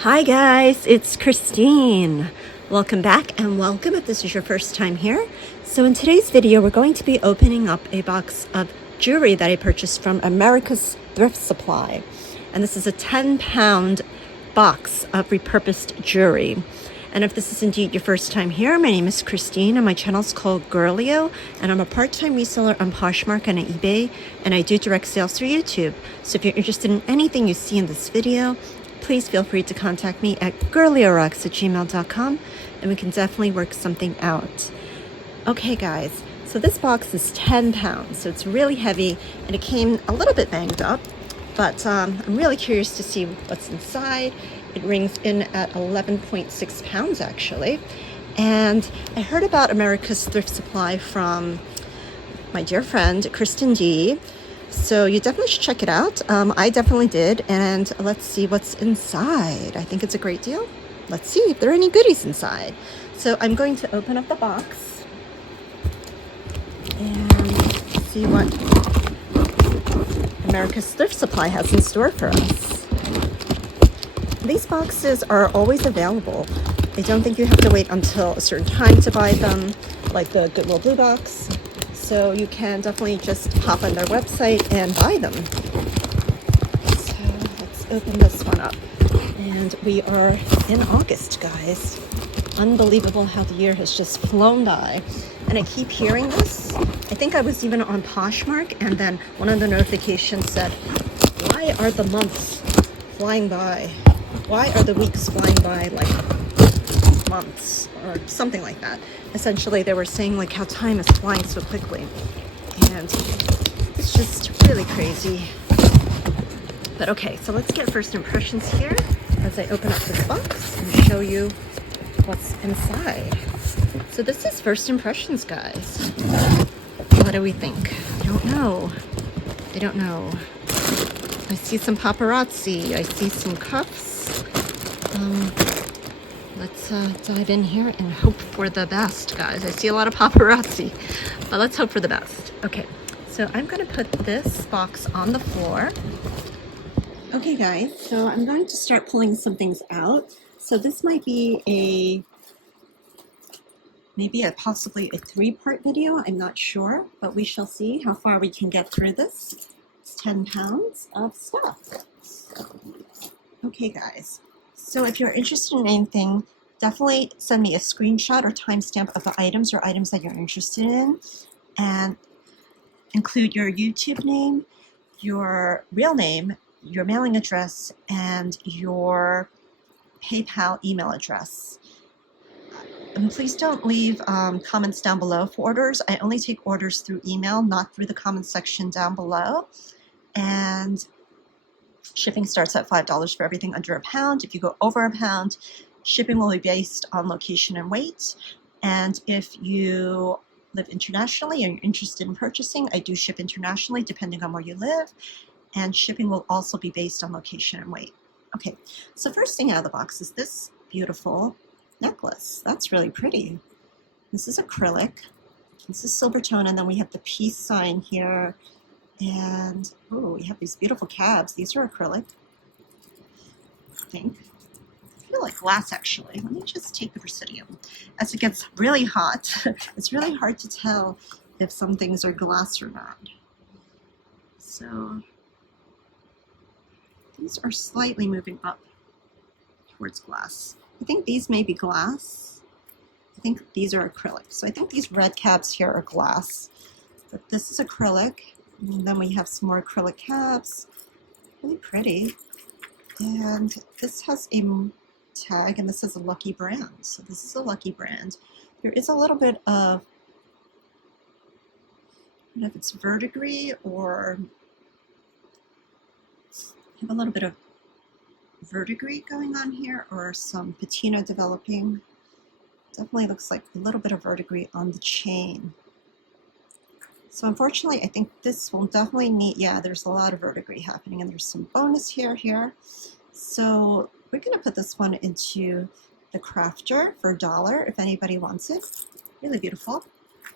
Hi guys, it's Christine. Welcome back and welcome if this is your first time here. So in today's video, we're going to be opening up a box of jewelry that I purchased from America's Thrift Supply. And this is a 10-pound box of repurposed jewelry. And if this is indeed your first time here, my name is Christine and my channel is called Girlio, and I'm a part-time reseller on Poshmark and on eBay, and I do direct sales through YouTube. So if you're interested in anything you see in this video, please feel free to contact me at girliorocks@gmail.com and we can definitely work something out. Okay guys, so this box is 10 pounds, so it's really heavy and it came a little bit banged up, but I'm really curious to see what's inside. It rings in at 11.6 pounds actually. And I heard about America's Thrift Supply from my dear friend, Kristen D. So you definitely should check it out. I definitely did. And let's see what's inside. I think it's a great deal. Let's see if there are any goodies inside. So I'm going to open up the box and see what America's Thrift Supply has in store for us. These boxes are always available. I don't think you have to wait until a certain time to buy them, like the Goodwill Bluebox. So you can definitely just hop on their website and buy them. So let's open this one up. And we are in August, guys. Unbelievable how the year has just flown by. And I keep hearing this. I think I was even on Poshmark, and then one of the notifications said, why are the months flying by? Why are the weeks flying by like months or something like that? Essentially they were saying like how time is flying so quickly, and it's just really crazy. But okay, so let's get first impressions here as I open up this box and show you what's inside. So this is first impressions, guys. What do we think? I don't know. I see some paparazzi. I see some cuffs. Let's dive in here and hope for the best, guys. I see a lot of paparazzi, but let's hope for the best. Okay, so I'm going to put this box on the floor. Okay, guys, so I'm going to start pulling some things out. So this might be possibly a 3-part video. I'm not sure, but we shall see how far we can get through this. It's 10 pounds of stuff. Okay, guys. So if you're interested in anything, definitely send me a screenshot or timestamp of the items or items that you're interested in, and include your YouTube name, your real name, your mailing address, and your PayPal email address. And please don't leave comments down below for orders. I only take orders through email, not through the comment section down below. And shipping starts at $5 for everything under £1. If you go over £1, shipping will be based on location and weight. And if you live internationally and you're interested in purchasing, I do ship internationally depending on where you live. And shipping will also be based on location and weight. Okay, so first thing out of the box is this beautiful necklace. That's really pretty. This is acrylic. This is silver tone, and then we have the peace sign here. And oh, we have these beautiful cabs. These are acrylic, I think. I feel like glass actually. Let me just take the Presidium. As it gets really hot, it's really hard to tell if some things are glass or not. So these are slightly moving up towards glass. I think these may be glass. I think these are acrylic. So I think these red cabs here are glass, but this is acrylic. And then we have some more acrylic cabs. Really pretty. And this has a tag, and this is a Lucky brand. So this is a Lucky brand. There is a little bit of, I don't know if it's verdigris or I have a little bit of verdigris going on here, or some patina developing. Definitely looks like a little bit of verdigris on the chain. So unfortunately, I think this will definitely need, yeah, there's a lot of verdigris happening, and there's some bonus here. So we're going to put this one into the crafter for $1 if anybody wants it. Really beautiful.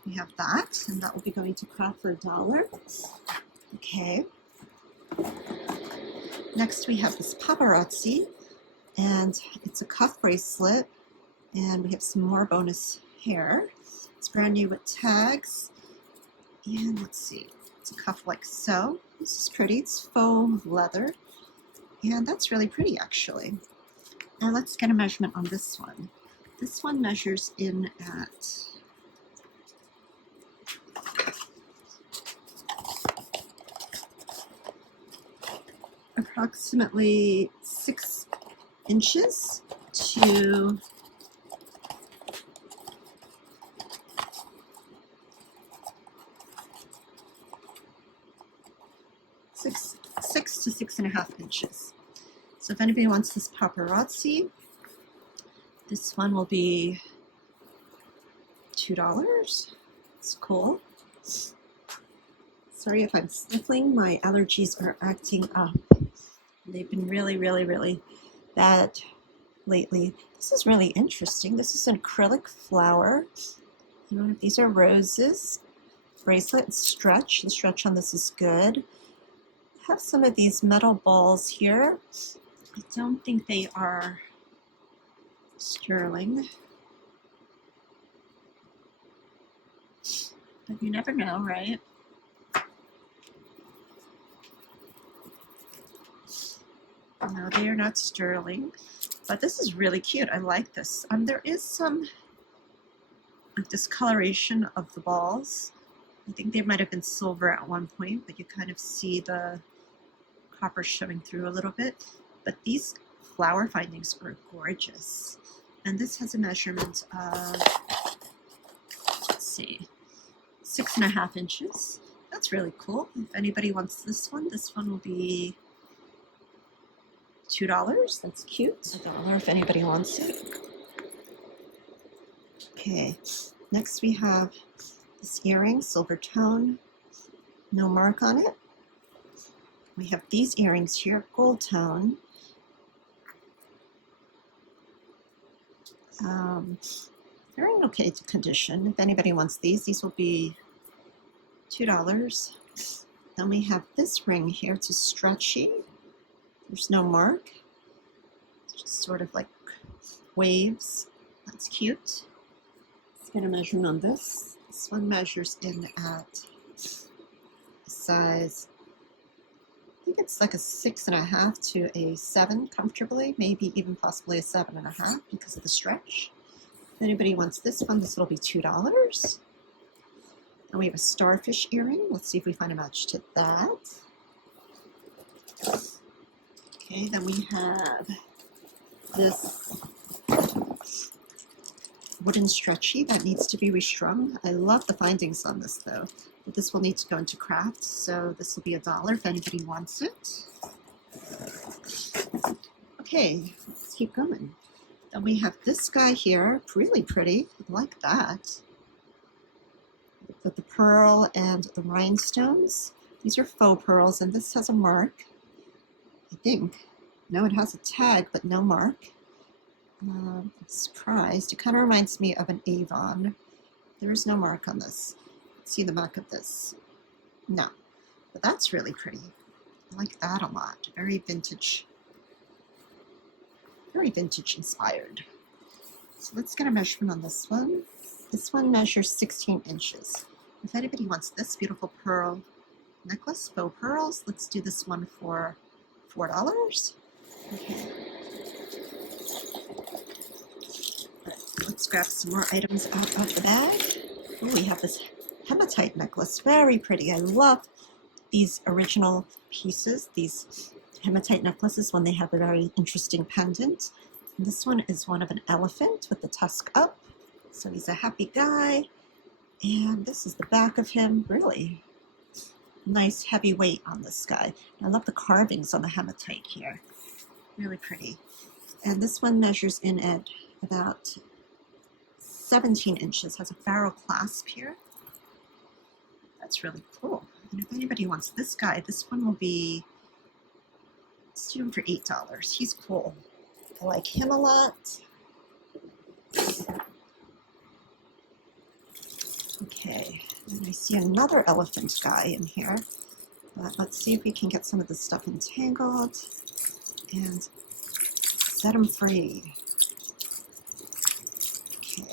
We have that, and that will be going to craft for $1. Okay. Next we have this paparazzi. And it's a cuff bracelet, and we have some more bonus hair. It's brand new with tags. And let's see, it's a cuff like so. This is pretty. It's faux leather, and that's really pretty actually. Now let's get a measurement on this one. This one measures in at approximately 6 inches to 6 to 6.5 inches. So if anybody wants this paparazzi, this one will be $2. It's cool. Sorry if I'm sniffling. My allergies are acting up. They've been really, really, really bad lately. This is really interesting. This is an acrylic flower. These are roses. Bracelet and stretch. The stretch on this is good. I have some of these metal balls here. I don't think they are sterling, but you never know, right? No, they are not sterling, but this is really cute. I like this. There is some discoloration of the balls. I think they might have been silver at one point, but you kind of see the copper showing through a little bit. But these flower findings are gorgeous. And this has a measurement of, let's see, 6.5 inches. That's really cool. If anybody wants this one will be $2. That's cute. $1 if anybody wants it. Okay, next we have this earring, silver tone, no mark on it. We have these earrings here, gold tone. They're in okay condition. If anybody wants these will be $2. Then we have this ring here. It's a stretchy. There's no mark. It's just sort of like waves. That's cute. Let's get a measurement on this. This one measures in at a size, I think it's like a 6.5 to a 7 comfortably, maybe even possibly a 7.5 because of the stretch. If anybody wants this one, this will be $2. And we have a starfish earring. Let's see if we find a match to that. Okay, then we have this wooden stretchy that needs to be restrung. I love the findings on this though. But this will need to go into craft, so this will be $1 if anybody wants it. Okay, let's keep going. Then we have this guy here, really pretty. I like that. With the pearl and the rhinestones. These are faux pearls, and this has a mark, I think. No, it has a tag, but no mark. I'm surprised. It kind of reminds me of an Avon. There is no mark on this. Let's see the back of this. No, but that's really pretty. I like that a lot. Very vintage inspired. So let's get a measurement on this one. This one measures 16 inches. If anybody wants this beautiful pearl necklace, faux pearls, let's do this one for $4. Okay. Let's grab some more items out of the bag. Oh, we have this hematite necklace. Very pretty. I love these original pieces, these hematite necklaces, when they have a very interesting pendant. And this one is one of an elephant with the tusk up. So he's a happy guy. And this is the back of him. Really nice heavy weight on this guy. I love the carvings on the hematite here. Really pretty. And this one measures in at about 17 inches. Has a barrel clasp here. That's really cool. And if anybody wants this guy, this one will be, let's do him for $8. He's cool. I like him a lot. Okay, and I see another elephant guy in here. But let's see if we can get some of this stuff entangled and set them free. Okay.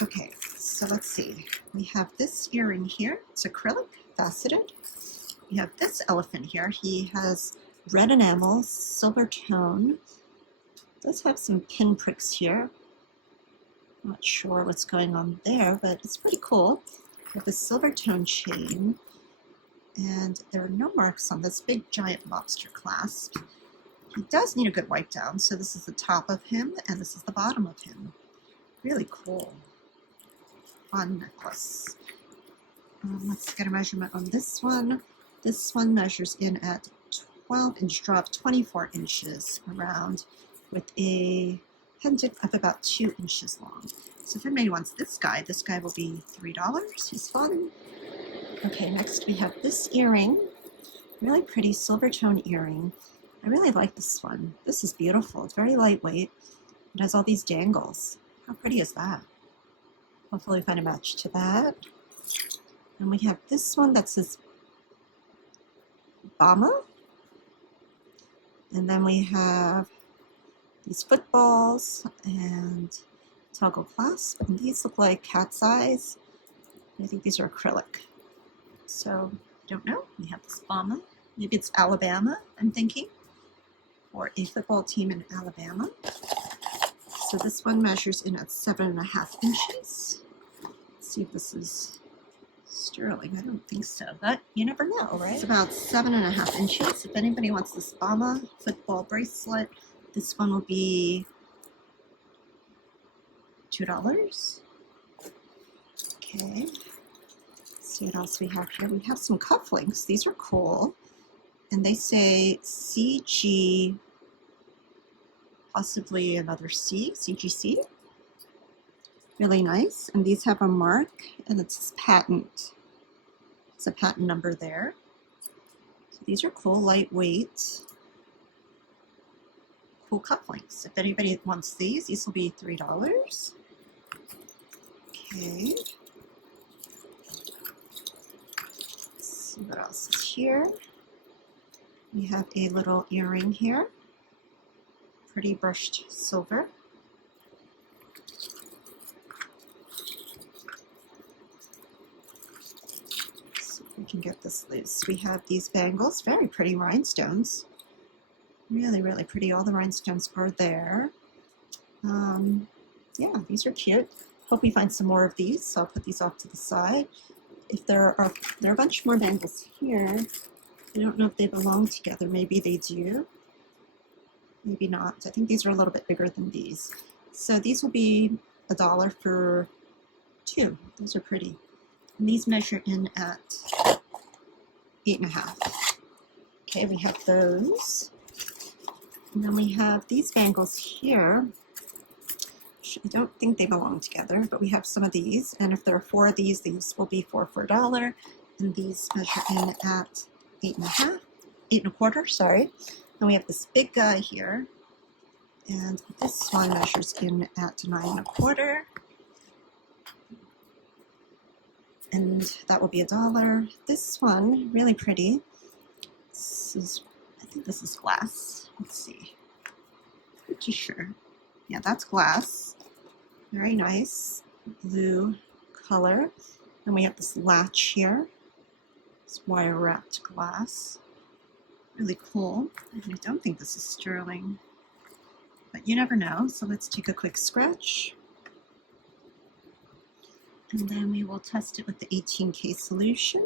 Okay, so let's see. We have this earring here. It's acrylic, faceted. We have this elephant here. He has red enamel, silver tone. Does have some pinpricks here. Not sure what's going on there, but it's pretty cool. With a silver tone chain, and there are no marks on this big giant lobster clasp. He does need a good wipe down, so this is the top of him, and this is the bottom of him. Really cool. Fun necklace. Let's get a measurement on this one. This one measures in at 12-inch drop, 24 inches around, with a pendant of about 2 inches long. So if anybody wants this guy will be $3. He's fun. Okay, next we have this earring. Really pretty silver tone earring. I really like this one. This is beautiful. It's very lightweight. It has all these dangles. How pretty is that? Hopefully find a match to that. And we have this one that says Bama. And then we have these footballs and toggle clasp. And these look like cat's eyes. I think these are acrylic. So, I don't know. We have this Bama. Maybe it's Alabama, I'm thinking. Or a football team in Alabama. So this one measures in at 7.5 inches. Let's see if this is sterling. I don't think so, but you never know, right? It's about 7.5 inches. If anybody wants this Bama football bracelet, this one will be $2. Okay. Let's see what else we have here. We have some cufflinks. These are cool. And they say CG, possibly another C, CGC. Really nice. And these have a mark, and it's patent. It's a patent number there. So these are cool, lightweight, cool cufflinks. If anybody wants these will be $3. Okay. Let's see what else is here. We have a little earring here. Pretty brushed silver. So we can get this loose. We have these bangles, very pretty rhinestones. Really, really pretty. All the rhinestones are there. Yeah, these are cute. Hope we find some more of these, so I'll put these off to the side. If there are a bunch more bangles here. I don't know if they belong together. Maybe they do. Maybe not. I think these are a little bit bigger than these. So these will be $1 for 2. Those are pretty. And these measure in at 8.5. Okay, we have those. And then we have these bangles here. I don't think they belong together, but we have some of these. And if there are 4 of these will be 4 for $1. And these measure in at 8.25, sorry. And we have this big guy here. And this one measures in at 9.25. And that will be $1. This one, really pretty. I think this is glass. Let's see. Pretty sure. Yeah, that's glass. Very nice. Blue color. And we have this latch here. It's wire wrapped glass. Really cool. I don't think this is sterling, but you never know. So let's take a quick scratch. And then we will test it with the 18K solution.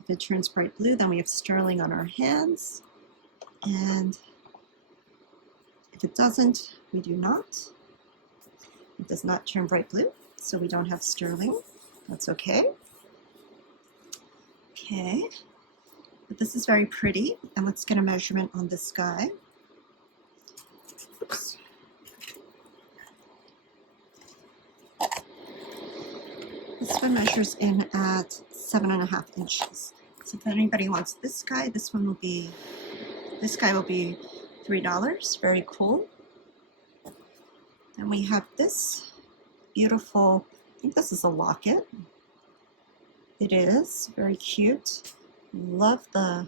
If it turns bright blue, then we have sterling on our hands. And if it doesn't, we do not. It does not turn bright blue, so we don't have sterling. That's okay. Okay, but this is very pretty, and let's get a measurement on this guy. Oops. This one measures in at 7.5 inches. So if anybody wants this guy, this guy will be $3. Very cool. And we have this beautiful, I think this is a locket. It is very cute. Love the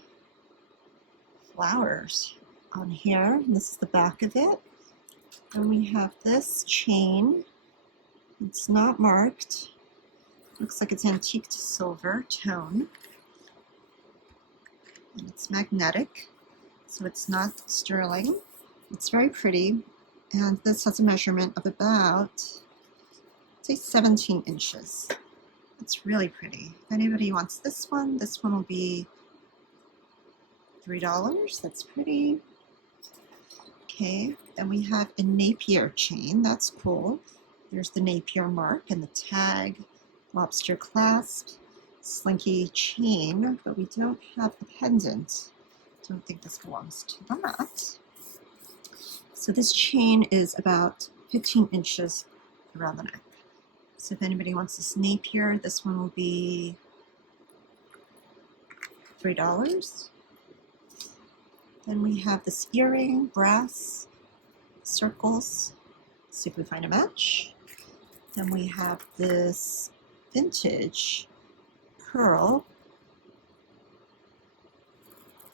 flowers on here. This is the back of it. And we have this chain. It's not marked. Looks like it's antique to silver tone. And it's magnetic, so it's not sterling. It's very pretty. And this has a measurement of about, say, 17 inches. It's really pretty. If anybody wants this one will be $3. That's pretty. Okay, then we have a Napier chain. That's cool. There's the Napier mark and the tag, lobster clasp, slinky chain, but we don't have the pendant. Don't think this belongs to that. So this chain is about 15 inches around the neck. So if anybody wants this Napier, this one will be $3. Then we have this earring, brass, circles. Let's see if we find a match. Then we have this vintage pearl.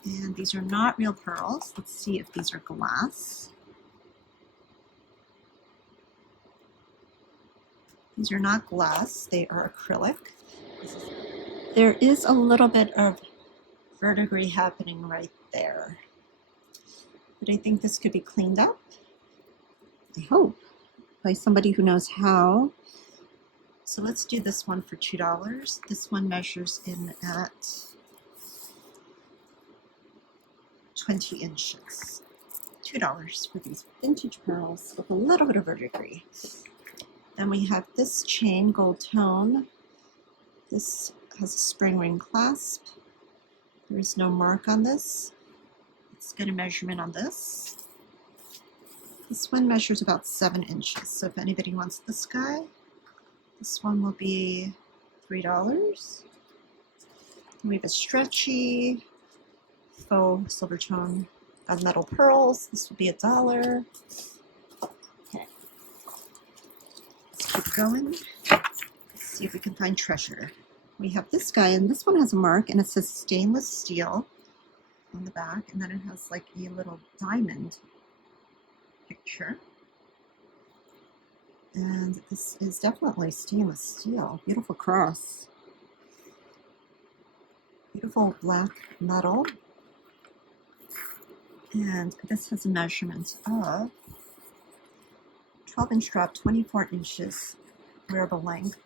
And these are not real pearls. Let's see if these are glass. These are not glass, they are acrylic. There is a little bit of verdigris happening right there. But I think this could be cleaned up, I hope, by somebody who knows how. So let's do this one for $2. This one measures in at 20 inches. $2 for these vintage pearls with a little bit of verdigris. Then we have this chain, gold tone. This has a spring ring clasp. There is no mark on this. Let's get a measurement on this. This one measures about 7 inches. So if anybody wants this guy, this one will be $3. We have a stretchy faux silver tone of metal pearls. This will be $1. Okay. Let's keep going. Let's see if we can find treasure. We have this guy, and this one has a mark, and it says stainless steel on the back, and then it has like a little diamond picture. And this is definitely stainless steel. Beautiful cross. Beautiful black metal. And this has a measurement of 12-inch drop, 24 inches wearable length.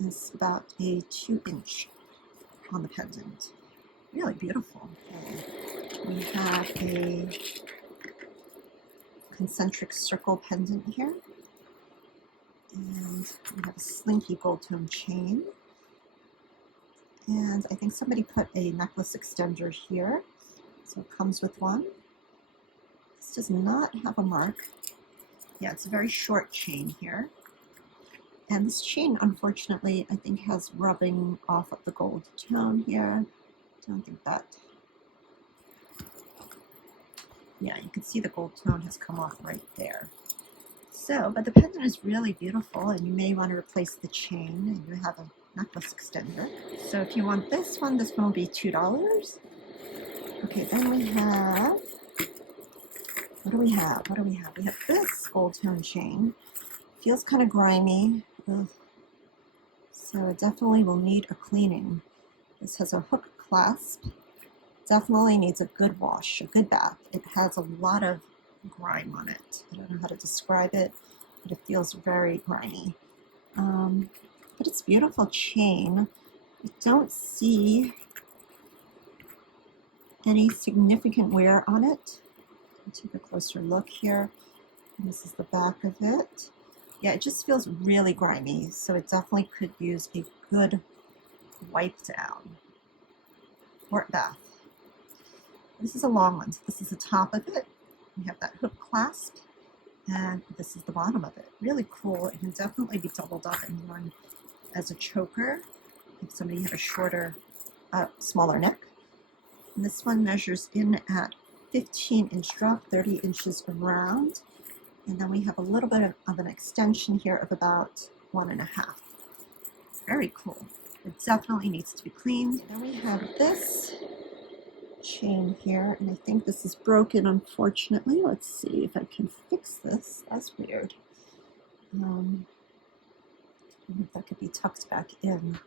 It's about a 2-inch on the pendant. Really beautiful. We have a concentric circle pendant here. And we have a slinky gold tone chain. And I think somebody put a necklace extender here. So it comes with one. This does not have a mark. Yeah, it's a very short chain here. And this chain, unfortunately, I think has rubbing off of the gold tone here. Don't think that. Yeah, you can see the gold tone has come off right there. So, but the pendant is really beautiful, and you may want to replace the chain, and you have a necklace extender. So if you want this one will be $2. Okay, then we have, what do we have? We have this gold tone chain. Feels kind of grimy. Ugh. So it definitely will need a cleaning. This has a hook clasp. Definitely needs a good wash, a good bath. It has a lot of grime on it. I don't know how to describe it, but it feels very grimy. But it's a beautiful chain. I don't see any significant wear on it. I'll take a closer look here. And this is the back of it. Yeah, it just feels really grimy, so it definitely could use a good wipe down or bath. This is a long one. So this is the top of it. We have that hook clasp, and this is the bottom of it. Really cool. It can definitely be doubled up and worn as a choker if somebody had a shorter, smaller neck. And this one measures in at 15-inch drop, 30 inches around. And then we have a little bit of an extension here of about 1.5. Very cool. It definitely needs to be cleaned. Then we have this chain here, and I think this is broken, unfortunately. Let's see if I can fix this. That's weird. I don't know if that could be tucked back in,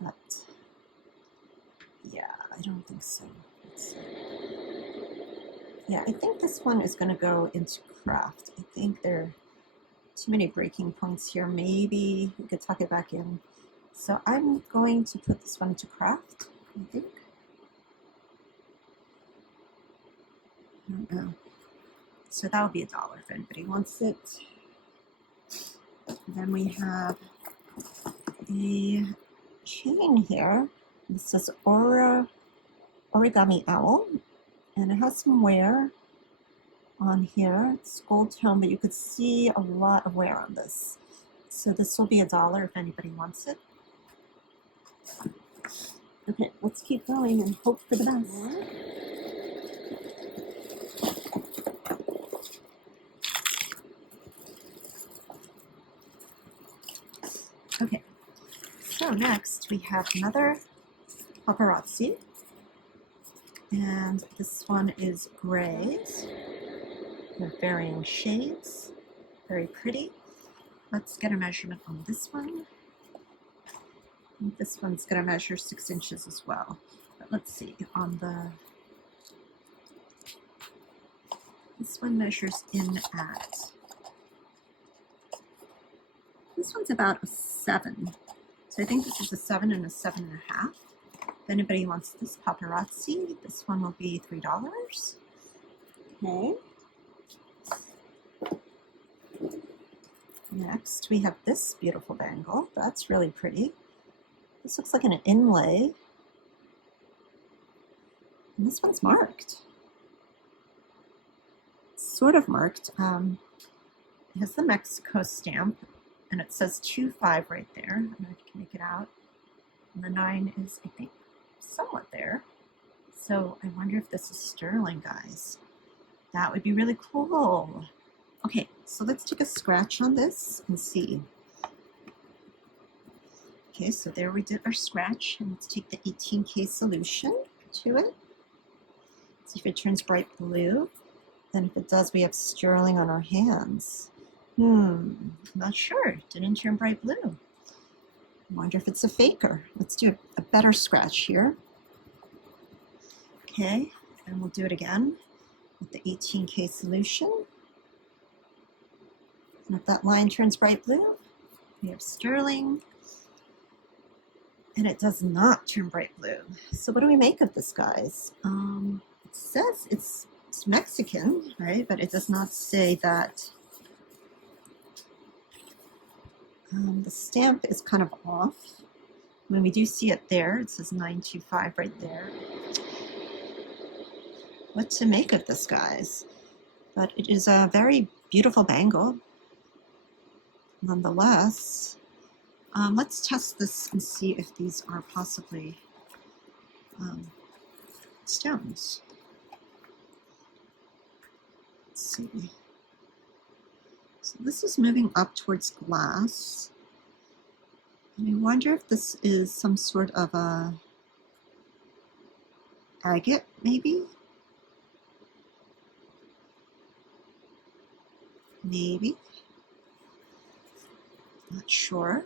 but yeah, I don't think so. Let's see. Yeah, I think this one is going to go into craft. I think there are too many breaking points here. Maybe we could tuck it back in. So I'm going to put this one into craft, I think. I don't know. So that would be $1 if anybody wants it. And then we have a chain here. This says Origami Owl, and it has some wear on here. It's gold tone, but you could see a lot of wear on this. So this will be $1 if anybody wants it. Okay, let's keep going and hope for the best. Okay, so next we have another paparazzi, and this one is gray with varying shades, very pretty. Let's get a measurement on this one. And this one's going to measure 6 inches as well. But let's see, on this one measures in at, this one's about a 7. So I think this is a 7 and a 7.5. If anybody wants this paparazzi, this one will be $3. Okay. Next, we have this beautiful bangle. That's really pretty. This looks like an inlay. And this one's marked. Sort of marked. It has the Mexico stamp, and it says 2.5 right there. I don't know if you can make it out. And the 9 is, I think, somewhat there. So I wonder if this is sterling, guys. That would be really cool. Okay, so let's take a scratch on this and see. Okay, so there we did our scratch, and let's take the 18K solution to it. See if it turns bright blue. Then if it does, we have sterling on our hands. Not sure. Didn't turn bright blue. I wonder if it's a faker. Let's do a better scratch here. Okay, and we'll do it again with the 18K solution. And if that line turns bright blue, we have sterling. And it does not turn bright blue. So what do we make of this, guys? It says it's Mexican, right? But it does not say that. The stamp is kind of off. When we do see it there, it says 925 right there. What to make of this, guys? But it is a very beautiful bangle, nonetheless. Let's test this and see if these are possibly stones. Let's see. So this is moving up towards glass. And I wonder if this is some sort of a agate, maybe? Maybe. Not sure.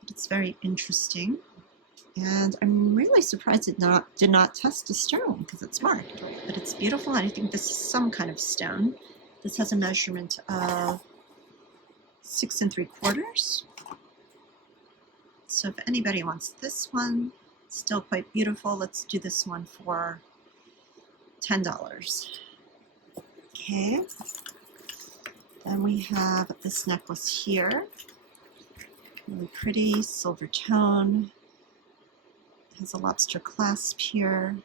But it's very interesting. And I'm really surprised it did not test a stone because it's marked. But it's beautiful, and I think this is some kind of stone. This has a measurement of 6 3/4. So if anybody wants this one, still quite beautiful. Let's do this one for $10. Okay. Then we have this necklace here. Really pretty, silver tone. It has a lobster clasp here.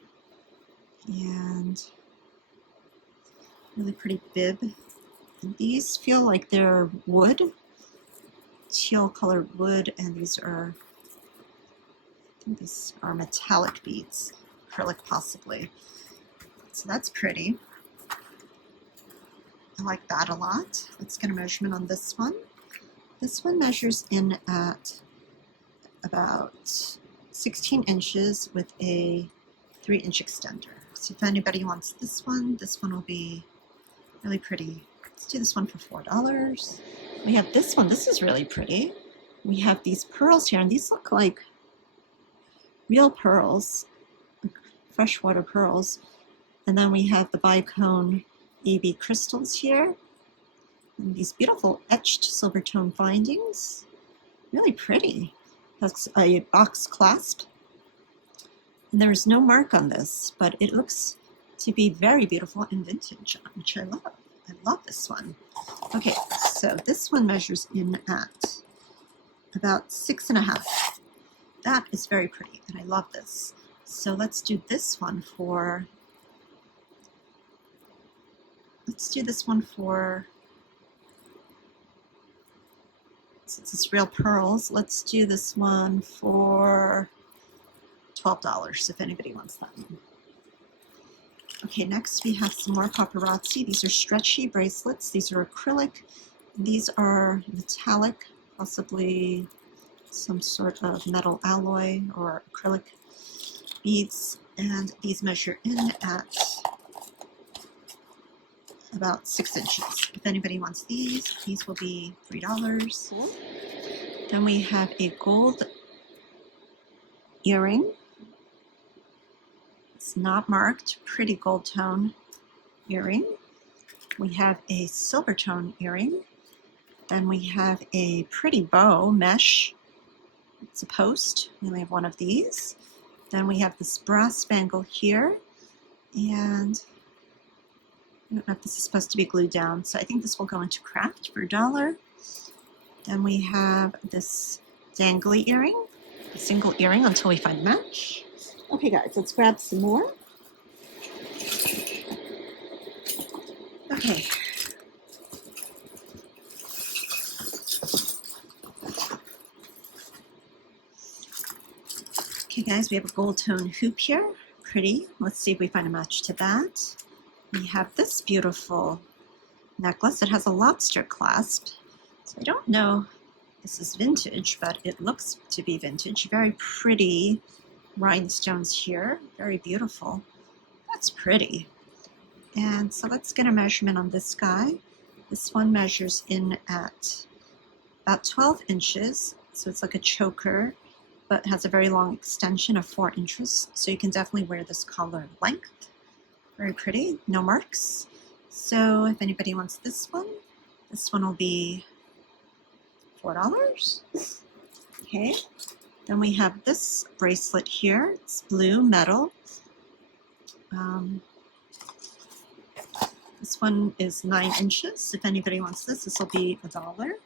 And really pretty bib. And these feel like they're wood, teal colored wood, and these are, I think these are metallic beads, acrylic possibly. So that's pretty. I like that a lot. Let's get a measurement on this one. This one measures in at about 16 inches with a 3-inch extender. So if anybody wants this one will be really pretty. Let's do this one for $4. We have this one. This is really pretty. We have these pearls here, and these look like real pearls, freshwater pearls. And then we have the bicone AB crystals here, and these beautiful etched silver tone findings. Really pretty. That's a box clasp. And there is no mark on this, but it looks to be very beautiful and vintage, which I love. I love this one. Okay, so this one measures in at about 6.5. That is very pretty, and I love this. So let's do this one for, since it's real pearls, let's do this one for $12 if anybody wants that one. Okay, next we have some more paparazzi. These are stretchy bracelets. These are acrylic. These are metallic, possibly some sort of metal alloy or acrylic beads. And these measure in at about 6 inches. If anybody wants these will be $3. Then we have a gold earring. It's not marked, pretty gold tone earring. We have a silver tone earring. Then we have a pretty bow mesh. It's a post. We only have one of these. Then we have this brass spangle here. And I don't know if this is supposed to be glued down, so I think this will go into craft for $1. Then we have this dangly earring, a single earring until we find a match. Okay guys, let's grab some more. Okay. Okay guys, we have a gold tone hoop here. Pretty. Let's see if we find a match to that. We have this beautiful necklace. It has a lobster clasp. So I don't know if this is vintage, but it looks to be vintage. Very pretty rhinestones here. Very beautiful. That's pretty. And so let's get a measurement on this guy. This one measures in at about 12 inches. So it's like a choker, but has a very long extension of 4 inches. So you can definitely wear this collar length. Very pretty, no marks. So if anybody wants this one will be $4. Okay. Then we have this bracelet here. It's blue metal. This one is 9 inches. If anybody wants this will be $1.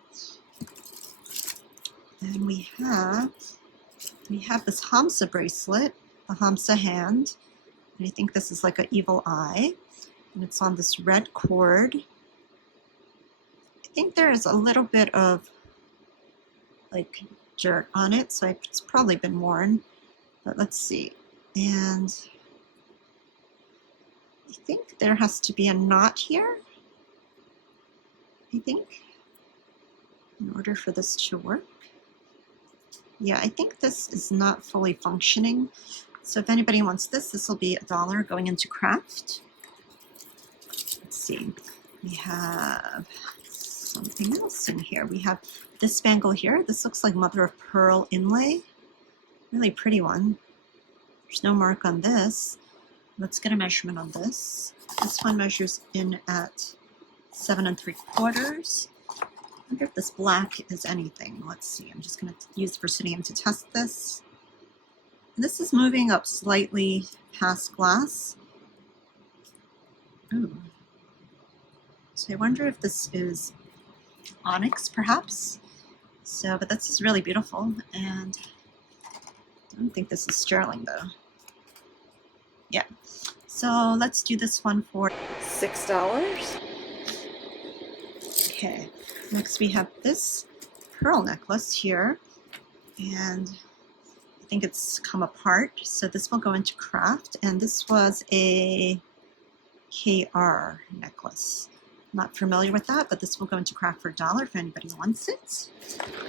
And we have this Hamsa bracelet, the Hamsa hand. And I think this is like an evil eye. And it's on this red cord. I think there is a little bit of like dirt on it, so it's probably been worn. But let's see. And I think there has to be a knot here, I think, in order for this to work. Yeah, I think this is not fully functioning. So if anybody wants this will be $1 going into craft. Let's see. We have something else in here. We have this spangle here. This looks like mother of pearl inlay. Really pretty one. There's no mark on this. Let's get a measurement on this. This one measures in at 7 3/4. I wonder if this black is anything. Let's see. I'm just going to use Versinium to test this. And this is moving up slightly past glass. Ooh. So I wonder if this is onyx, perhaps. So, but this is really beautiful, and I don't think this is sterling though. Yeah. So let's do this one for $6. Okay. Next we have this pearl necklace here, and I think it's come apart. So this will go into craft, and this was a KR necklace. Not familiar with that, but this will go into craft for $1 if anybody wants it.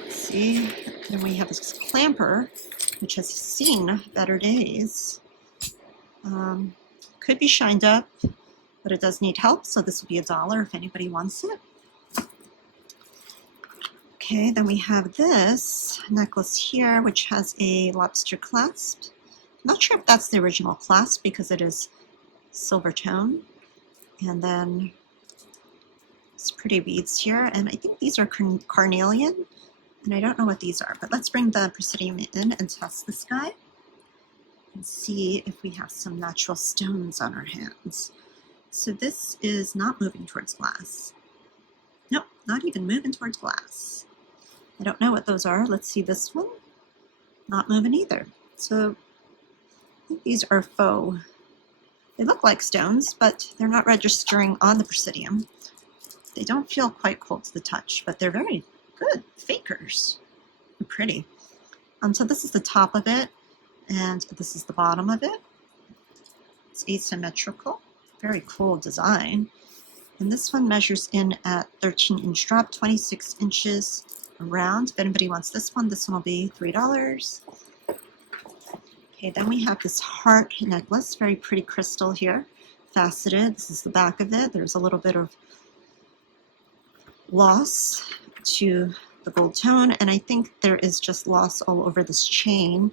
Let's see, then we have this clamper, which has seen better days. Could be shined up, but it does need help, so this will be $1 if anybody wants it. Okay, then we have this necklace here, which has a lobster clasp. I'm not sure if that's the original clasp because it is silver tone. And then it's pretty beads here, and I think these are carnelian, and I don't know what these are, but let's bring the Presidium in and test this guy and see if we have some natural stones on our hands. So this is not moving towards glass. Nope, not even moving towards glass. I don't know what those are. Let's see this one. Not moving either. So I think these are faux. They look like stones, but they're not registering on the Presidium. They don't feel quite cold to the touch, but they're very good fakers. They're pretty. So this is the top of it, and this is the bottom of it. It's asymmetrical. Very cool design. And this one measures in at 13-inch drop, 26 inches around. If anybody wants this one will be $3. Okay, then we have this heart necklace, very pretty crystal here, faceted. This is the back of it. There's a little bit of loss to the gold tone, and I think there is just loss all over this chain,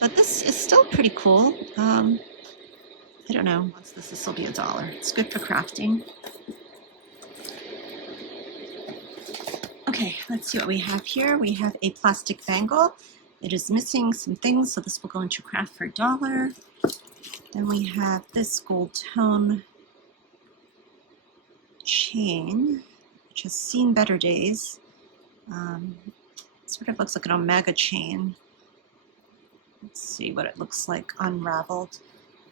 but this is still pretty cool. I don't know, once this will be $1. It's good for crafting. Okay, let's see what we have here. We have a plastic bangle. It is missing some things, so this will go into craft for $1. Then we have this gold tone chain, which has seen better days. Sort of looks like an omega chain. Let's see what it looks like unraveled.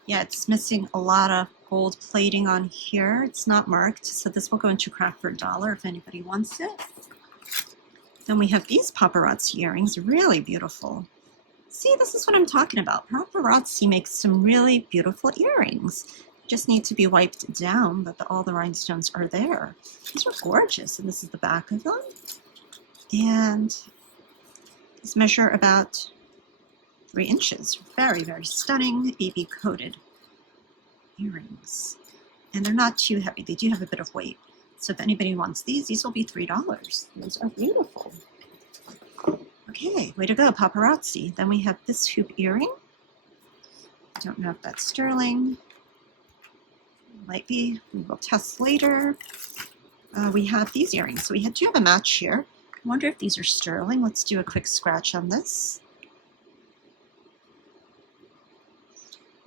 Yeah, it's missing a lot of gold plating on here. It's not marked, so this will go into craft for $1 if anybody wants it. Then we have these paparazzi earrings, really beautiful. See, this is what I'm talking about. Paparazzi makes some really beautiful earrings. Just need to be wiped down, but all the rhinestones are there. These are gorgeous, and this is the back of them. And these measure about 3 inches. Very, very stunning AB coated earrings. And they're not too heavy. They do have a bit of weight. So if anybody wants these will be $3. Those are beautiful. Okay, way to go, paparazzi. Then we have this hoop earring. I don't know if that's sterling. Might be. We will test later. We have these earrings. So we do have a match here. I wonder if these are sterling. Let's do a quick scratch on this.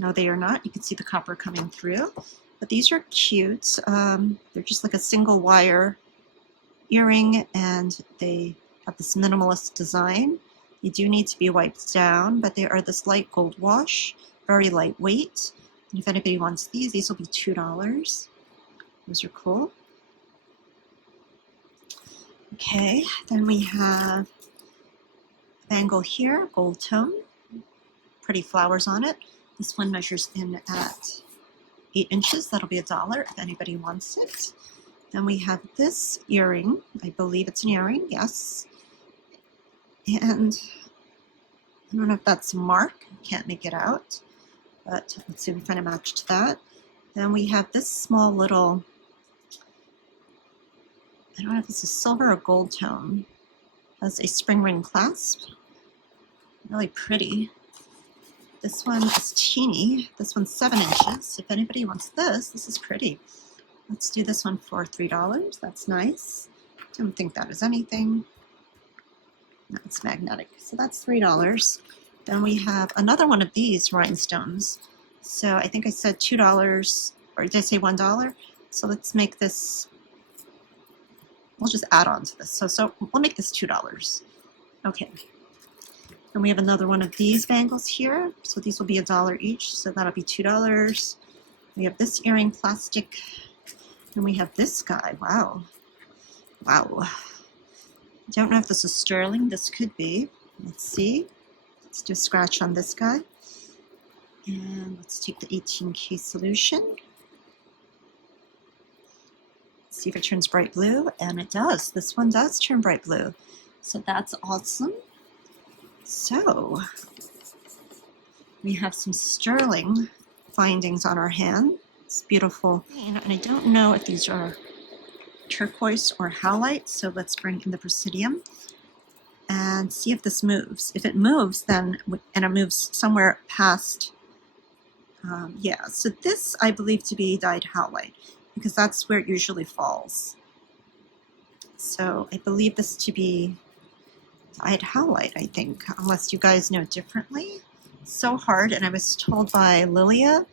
No, they are not. You can see the copper coming through. But these are cute. They're just like a single wire earring, and they have this minimalist design. You do need to be wiped down, but they are this light gold wash, very lightweight. And if anybody wants these will be $2. Those are cool. Okay, then we have a bangle here, gold tone, pretty flowers on it. This one measures in at 8 inches. That'll be $1 if anybody wants it. Then we have this earring. I believe it's an earring, yes. And I don't know if that's a mark. Can't make it out. But let's see if we find a match to that. Then we have this small little, I don't know if this is silver or gold tone. Has a spring ring clasp. Really pretty. This one is teeny. This one's 7 inches. If anybody wants this is pretty. Let's do this one for $3. That's nice. Don't think that is anything. No, it's magnetic. So that's $3. Then we have another one of these rhinestones. So I think I said $2, or did I say $1? So let's make this, we'll just add on to this. So we'll make this $2. Okay. And we have another one of these bangles here. So these will be $1 each. So that'll be $2. We have this earring plastic. And we have this guy. Wow. Wow. Don't know if this is sterling. This could be. Let's see. Let's do a scratch on this guy. And let's take the 18K solution. Let's See if it turns bright blue, and it does. This one does turn bright blue. So that's awesome. So we have some sterling findings on our hand. It's beautiful. And I don't know if these are turquoise or howlite, so let's bring in the presidium and see if this moves. If it moves, then, and it moves somewhere past, yeah, so this I believe to be dyed howlite, because that's where it usually falls. So I believe this to be dyed howlite, I think, unless you guys know differently. So hard, and I was told by Lilia,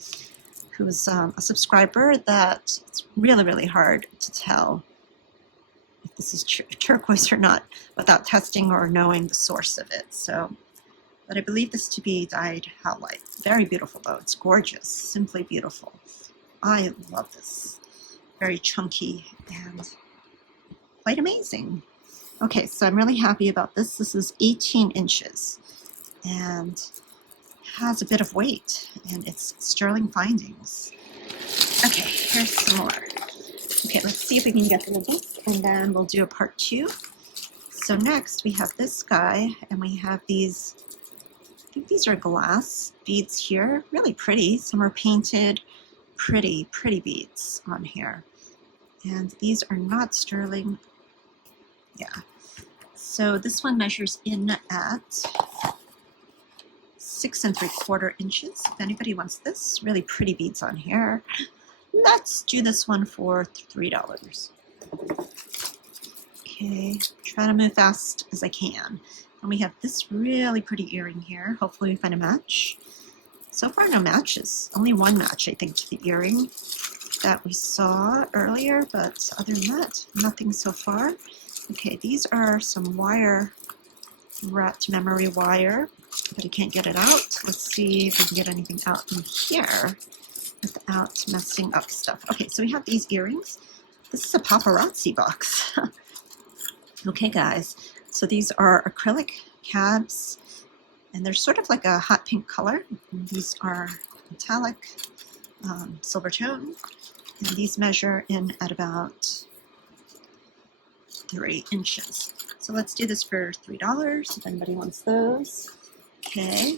who's a subscriber, that it's really, really hard to tell if this is turquoise or not without testing or knowing the source of it. So, but I believe this to be dyed howlite. Very beautiful though. It's gorgeous, simply beautiful. I love this. Very chunky and quite amazing. Okay, so I'm really happy about this. This is 18 inches and has a bit of weight, and it's sterling findings. Okay, here's some more. Okay, let's see if we can get through this, and then we'll do a part 2. So next we have this guy, and we have these, I think these are glass beads here. Really pretty. Some are painted. Pretty, pretty beads on here. And these are not sterling. Yeah. So this one measures in at 6 3/4 inches. If anybody wants this, really pretty beads on here. Let's do this one for $3. Okay, try to move fast as I can. And we have this really pretty earring here. Hopefully we find a match. So far no matches. Only one match, I think, to the earring that we saw earlier, but other than that, nothing so far. Okay, these are some wire, wrapped memory wire, but I can't get it out. Let's see if we can get anything out in here without messing up stuff. Okay, so we have these earrings. This is a paparazzi box. Okay, guys, so these are acrylic cabs, and they're sort of like a hot pink color. And these are metallic, silver tone, and these measure in at about 3 inches. So let's do this for $3 if anybody wants those. Okay,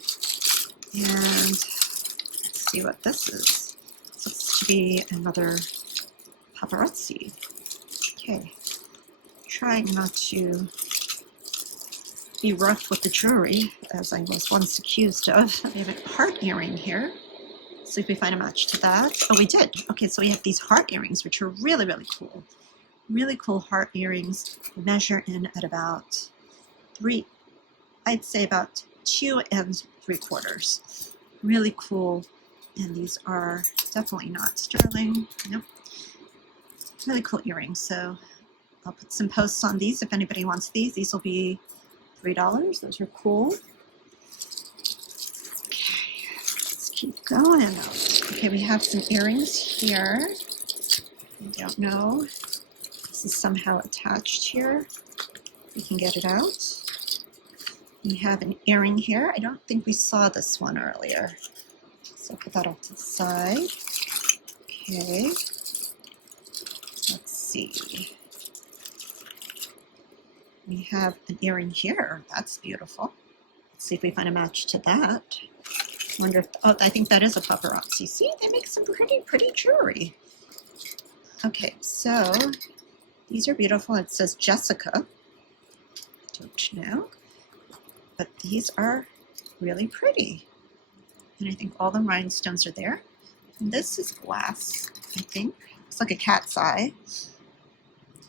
and let's see what this is. This looks to be another paparazzi. Okay, trying not to be rough with the jewelry, as I was once accused of. We have a heart earring here. See if we find a match to that. Oh, we did. Okay, so we have these heart earrings, which are really, really cool. Really cool heart earrings. Measure in at about 3, I'd say about 2 3/4. Really cool. And these are definitely not sterling. Nope. Really cool earrings. So I'll put some posts on these if anybody wants these. These will be $3. Those are cool. Okay, let's keep going. Okay, we have some earrings here. I don't know. This is somehow attached here. We can get it out. We have an earring here. I don't think we saw this one earlier. So I'll put that off to the side. Okay. Let's see. We have an earring here. That's beautiful. Let's see if we find a match to that. Wonder if, oh, I think that is a paparazzi. See, they make some pretty, pretty jewelry. Okay, so these are beautiful. It says Jessica. Don't know. But these are really pretty. And I think all the rhinestones are there. And this is glass, I think. It's like a cat's eye.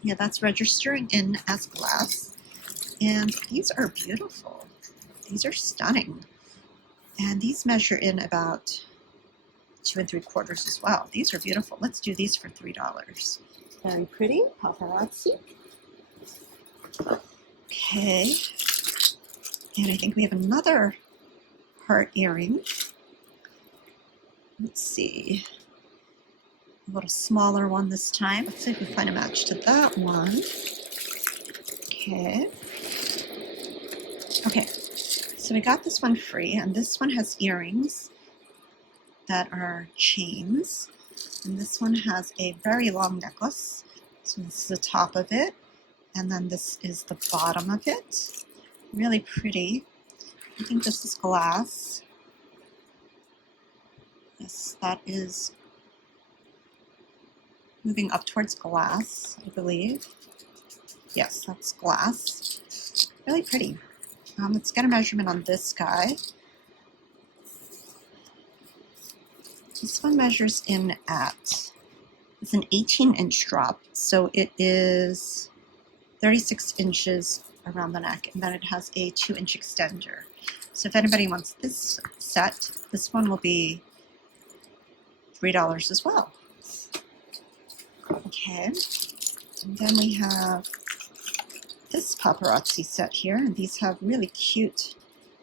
Yeah, that's registering in as glass. And these are beautiful. These are stunning. And these measure in about 2 3/4 as well. These are beautiful. Let's do these for $3. Very pretty. Paparazzi. Okay. And I think we have another heart earring. Let's see. A little smaller one this time. Let's see if we find a match to that one. Okay. Okay. So we got this one free, and this one has earrings that are chains. And this one has a very long necklace. So this is the top of it, and then this is the bottom of it. Really pretty. I think this is glass. Yes, that is moving up towards glass, I believe. Yes, that's glass. Really pretty. Let's get a measurement on this guy. This one measures in at, it's an 18-inch drop, so it is 36 inches around the neck, and then it has a 2-inch extender. So if anybody wants this set, this one will be $3 as well. Okay, and then we have this paparazzi set here, and these have really cute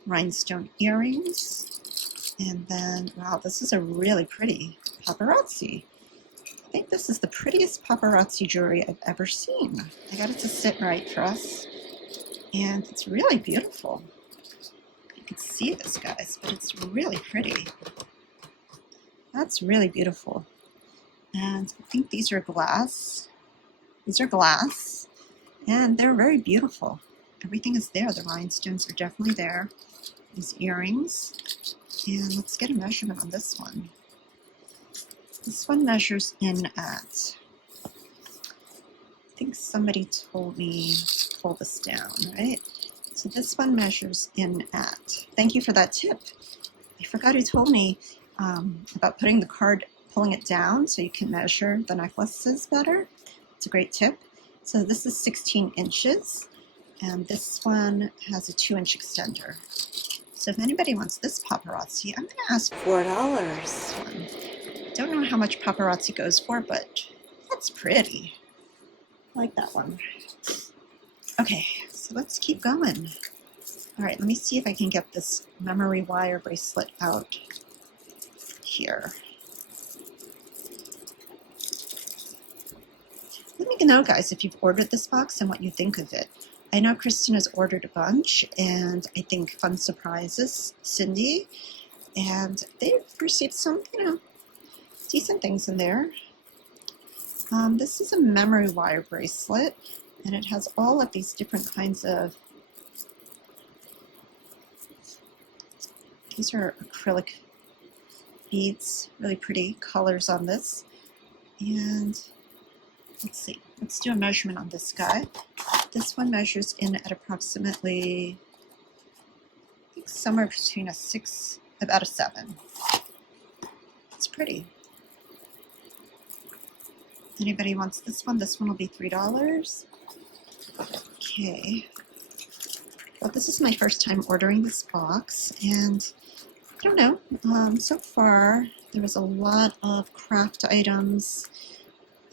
rhinestone earrings. And then, wow, this is a really pretty paparazzi. I think this is the prettiest paparazzi jewelry I've ever seen. I got it to sit right for us, and it's really beautiful. You can see this, guys, but it's really pretty. That's really beautiful. And I think these are glass. These are glass, and they're very beautiful. Everything is there. The rhinestones are definitely there. These earrings. And let's get a measurement on this one. This one measures in at, I think somebody told me to pull this down, right? So this one measures in at, thank you for that tip. I forgot who told me about putting the card, pulling it down so you can measure the necklaces better. It's a great tip. So this is 16 inches, and this one has a 2-inch extender. So if anybody wants this paparazzi, I'm going to ask $4. Don't know how much paparazzi goes for, but that's pretty. I like that one. Okay, so let's keep going. All right, let me see if I can get this memory wire bracelet out here. Let me know, guys, if you've ordered this box and what you think of it. I know Kristen has ordered a bunch, and I think Fun Surprises, Cindy, and they've received some, decent things in there. This is a memory wire bracelet, and it has all of these different kinds of, these are acrylic beads, really pretty colors on this. And let's see, let's do a measurement on this guy. This one measures in at approximately, I think somewhere between a 6, about a 7. It's pretty. Anybody wants this one will be $3. Okay. Well, this is my first time ordering this box, and I don't know, so far there was a lot of craft items.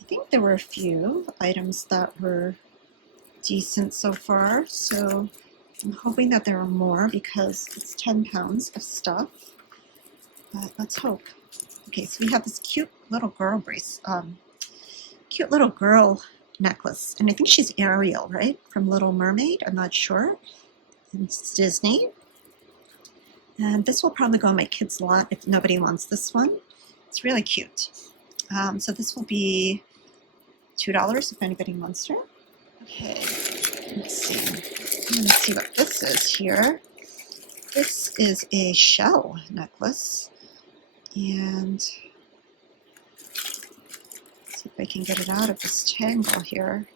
I think there were a few items that were decent so far, so I'm hoping that there are more because it's 10 pounds of stuff, but let's hope. Okay, so we have this cute little girl necklace, and I think she's Ariel, right, from Little Mermaid. I'm not sure. It's Disney, and this will probably go on my kids' lot if nobody wants this one. It's really cute. So this will be $2 if anybody wants her. Okay, let's see. I'm going to see what this is here. This is a shell necklace, and see if I can get it out of this tangle here.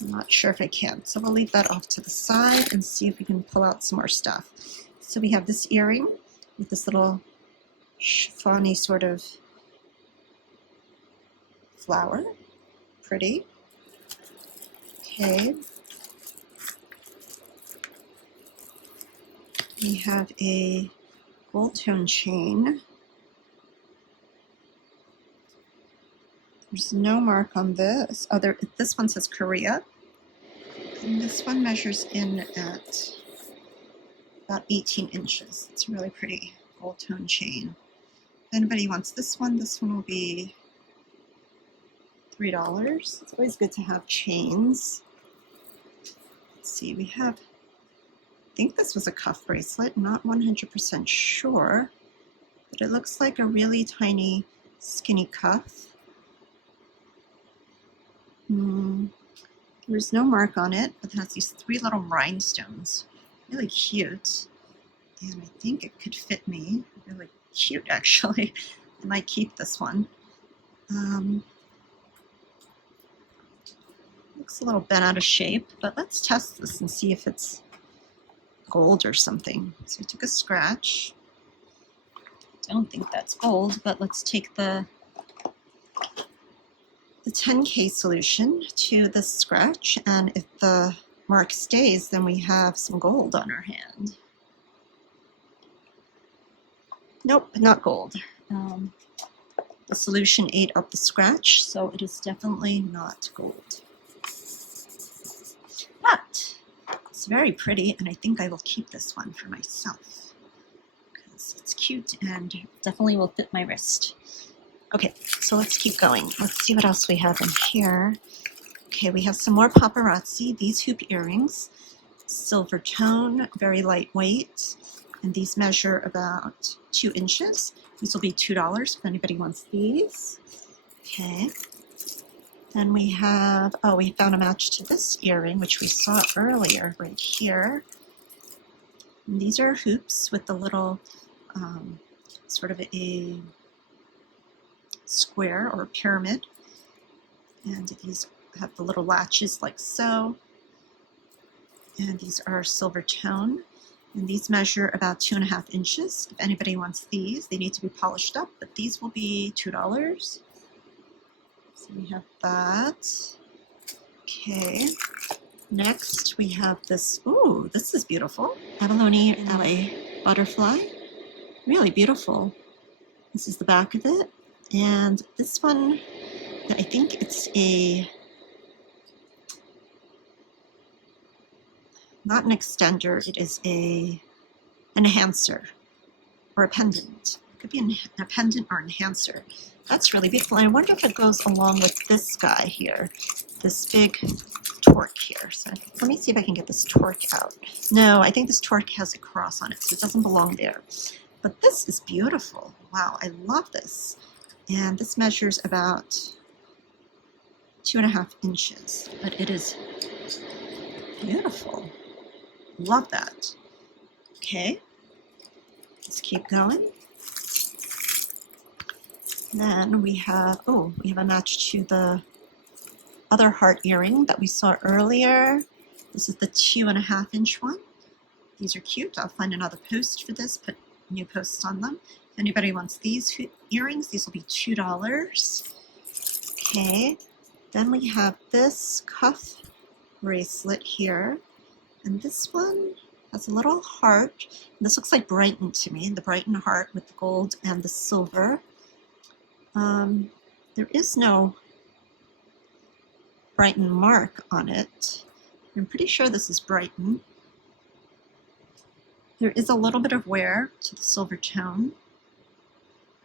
I'm not sure if I can, so we'll leave that off to the side and see if we can pull out some more stuff. So we have this earring with this little chiffony sort of flower. Pretty. Okay. We have a gold tone chain. There's no mark on this. Oh, this one says Korea. And this one measures in at about 18 inches. It's a really pretty gold tone chain. If anybody wants this one will be $3. It's always good to have chains. Let's see, we have, I think this was a cuff bracelet, not 100% sure, but it looks like a really tiny skinny cuff. There's no mark on it, but it has these 3 little rhinestones. Really cute. And I think it could fit me. Really cute, actually. I might keep this one. Looks a little bent out of shape, but let's test this and see if it's gold or something. So I took a scratch. I don't think that's gold, but let's take the 10K solution to the scratch, and if the mark stays, then we have some gold on our hand. Nope, not gold. The solution ate up the scratch, so it is definitely not gold. But it's very pretty, and I think I will keep this one for myself because it's cute and definitely will fit my wrist. Okay, so let's keep going. Let's see what else we have in here. Okay, we have some more paparazzi. These hoop earrings, silver tone, very lightweight, and these measure about 2 inches. These will be $2 if anybody wants these. Okay. Then we have, oh, we found a match to this earring, which we saw earlier right here. And these are hoops with the little sort of a square or pyramid, and these have the little latches like so, and these are silver tone, and these measure about 2.5 inches. If anybody wants these, they need to be polished up, but these will be $2. So we have that. Okay, next we have this. Ooh, this is beautiful. Abalone LA butterfly, really beautiful. This is the back of it. And this one, I think it's not an extender, it is an enhancer or a pendant. It could be a pendant or enhancer. That's really beautiful. And I wonder if it goes along with this guy here, this big torque here. So let me see if I can get this torque out. No, I think this torque has a cross on it, so it doesn't belong there. But this is beautiful. Wow, I love this. And this measures about 2.5 inches, but it is beautiful. Love that. Okay, let's keep going. Then we have a match to the other heart earring that we saw earlier. This is the 2.5 inch one. These are cute. I'll find another post for this, put new posts on them. If anybody wants these earrings, these will be $2. Okay, then we have this cuff bracelet here, and this one has a little heart. And this looks like Brighton to me, the Brighton heart with the gold and the silver. There is no Brighton mark on it. I'm pretty sure this is Brighton. There is a little bit of wear to the silver tone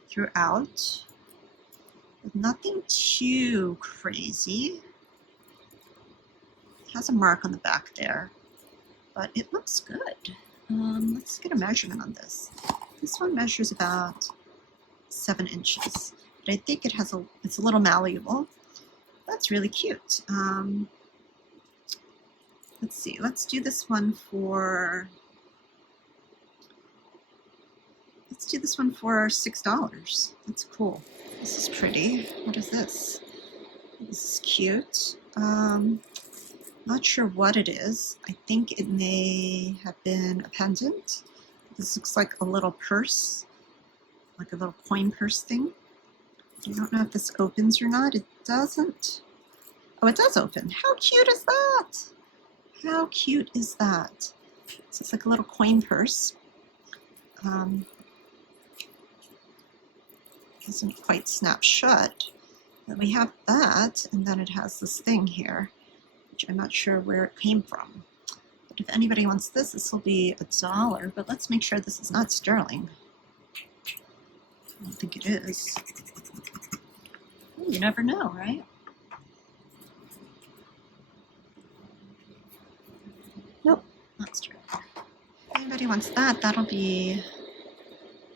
throughout, but nothing too crazy. It has a mark on the back there, but it looks good. Let's get a measurement on this. This one measures about 7 inches, but I think it's a little malleable. That's really cute. Let's see, let's do this one for $6. That's cool. This is pretty. What is this? This is cute. Not sure what it is. I think it may have been a pendant. This looks like a little purse, like a little coin purse thing. I don't know if this opens or not. It doesn't. Oh, it does open. How cute is that? How cute is that? So it's like a little coin purse. Doesn't quite snap shut. Then we have that, and then it has this thing here, which I'm not sure where it came from. But if anybody wants this, this will be $1. But let's make sure this is not sterling. I don't think it is. You never know, right? Nope, not sterling. If anybody wants that, that'll be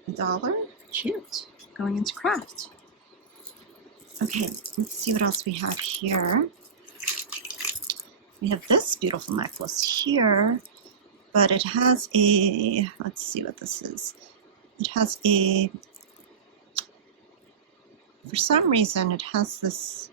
$1. Cute. Going into craft. Okay, let's see what else we have here. We have this beautiful necklace here, but it has a, let's see what this is. It has a, for some reason it has this,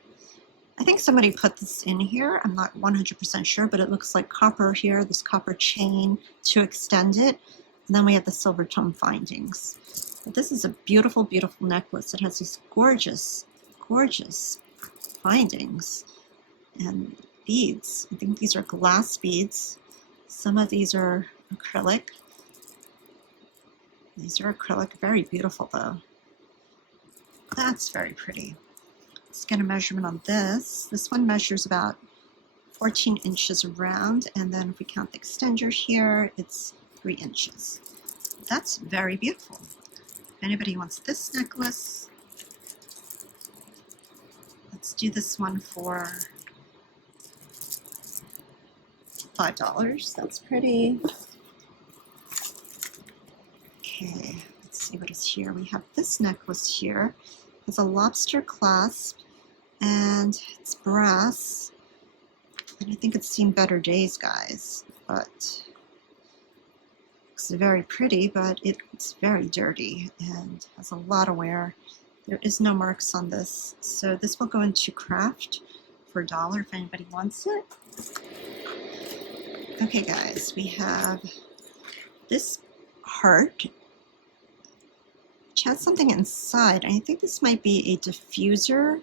I think somebody put this in here. I'm not 100% sure, but it looks like copper here, this copper chain to extend it. And then we have the silver tone findings. But this is a beautiful, beautiful necklace. It has these gorgeous, gorgeous findings and beads. I think these are glass beads. Some of these are acrylic. These are acrylic, very beautiful though. That's very pretty. Let's get a measurement on this. This one measures about 14 inches around, and then if we count the extender here, it's 3 inches. That's very beautiful. If anybody wants this necklace, let's do this one for $5. That's pretty. Okay, let's see what is here. We have this necklace here. It's a lobster clasp, and it's brass. And I think it's seen better days, guys. But it's very pretty, but it's very dirty and has a lot of wear. There is no marks on this, so this will go into craft for $1 if anybody wants it. Okay, guys, we have this heart, which has something inside. I think this might be a diffuser.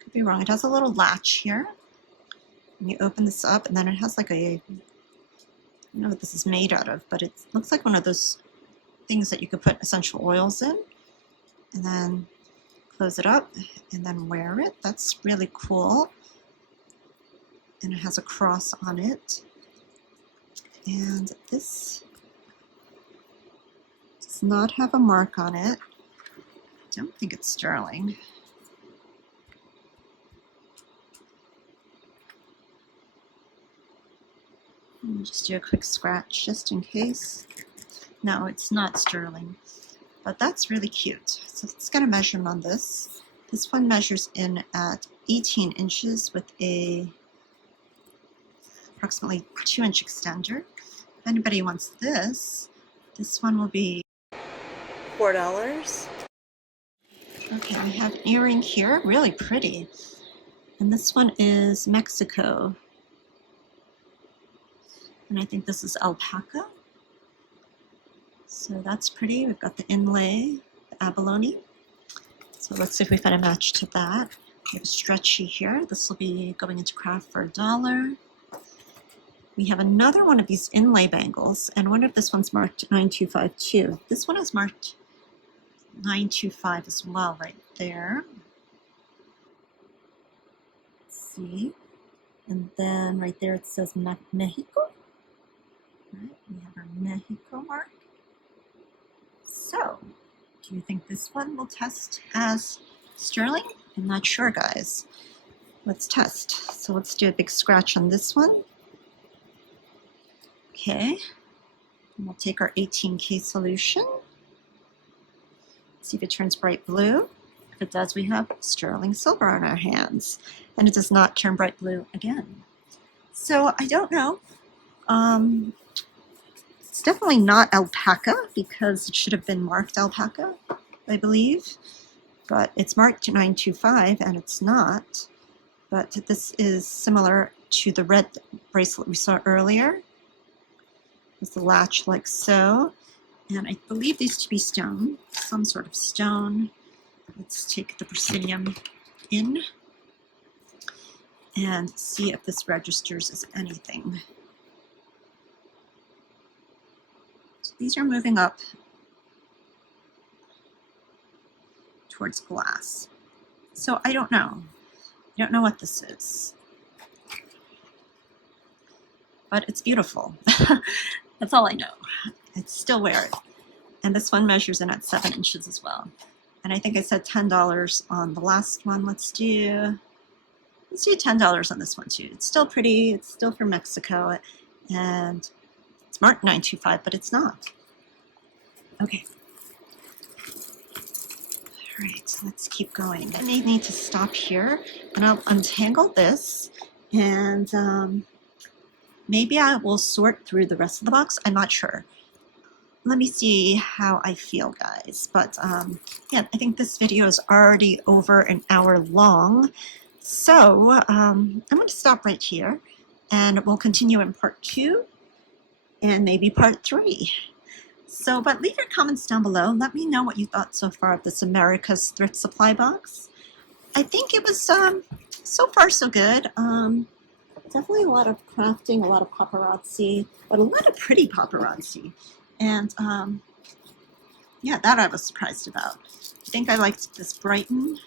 Could be wrong. It has a little latch here. And you open this up, and then it has like a, I don't know what this is made out of, but it looks like one of those things that you could put essential oils in, and then close it up, and then wear it. That's really cool. And it has a cross on it. And this does not have a mark on it. I don't think it's sterling. Let me just do a quick scratch just in case. No, it's not sterling, but that's really cute. So let's get a measurement on this. This one measures in at 18 inches with a approximately 2-inch extender. If anybody wants this, this one will be $4. Okay, I have an earring here, really pretty. And this one is Mexico. And I think this is alpaca. So that's pretty. We've got the inlay, the abalone. So let's see if we find a match to that. We have a stretchy here. This will be going into craft for $1. We have another one of these inlay bangles, and one of this one's marked 9252. This one is marked 925 as well, right there. Let's see. And then right there it says Mexico. Right, we have our Mexico mark. So, do you think this one will test as sterling? I'm not sure, guys. Let's test. So let's do a big scratch on this one. Okay, and we'll take our 18K solution. See if it turns bright blue. If it does, we have sterling silver on our hands, and it does not turn bright blue again. So I don't know. It's definitely not alpaca because it should have been marked alpaca, I believe, but it's marked 925 and it's not. But this is similar to the red bracelet we saw earlier. With the latch like so, and I believe these to be stone, some sort of stone. Let's take the proscenium in and see if this registers as anything. So these are moving up towards glass. So I don't know. I don't know what this is. But it's beautiful. That's all I know. I'd still wear it. And this one measures in at 7 inches as well. And I think I said $10 on the last one. Let's do $10 on this one too. It's still pretty. It's still from Mexico. And it's marked 925, but it's not. Okay. All right, so let's keep going. I may need to stop here, and I'll untangle this, And maybe I will sort through the rest of the box. I'm not sure. Let me see how I feel, guys. But yeah, I think this video is already over an hour long. So I'm going to stop right here, and we'll continue in part 2 and maybe part 3. So, but leave your comments down below. Let me know what you thought so far of this America's Thrift Supply box. I think it was so far so good. Definitely a lot of crafting, a lot of paparazzi, but a lot of pretty paparazzi. And yeah, that I was surprised about. I think I liked this Brighton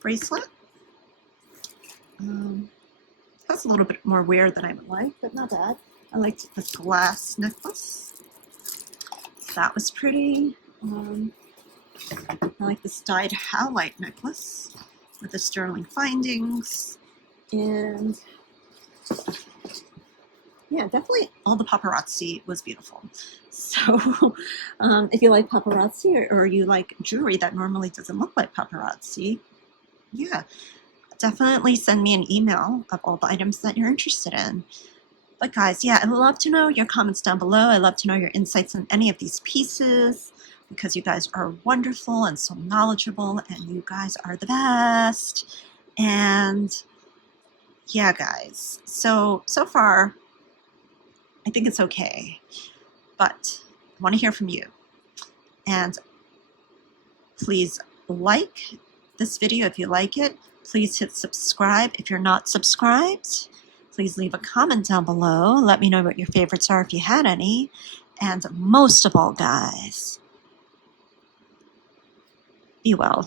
bracelet. That's a little bit more weird than I would like, but not bad. I liked this glass necklace. That was pretty. I like this dyed howlite necklace with the sterling findings. And yeah, definitely all the paparazzi was beautiful. So if you like paparazzi or you like jewelry that normally doesn't look like paparazzi, yeah, definitely send me an email of all the items that you're interested in. But guys, yeah, I'd love to know your comments down below. I'd love to know your insights on any of these pieces, because you guys are wonderful and so knowledgeable, and you guys are the best. And yeah, guys, so far, I think it's okay. But I want to hear from you. And please like this video if you like it. Please hit subscribe if you're not subscribed. Please leave a comment down below. Let me know what your favorites are if you had any. And most of all, guys, be well.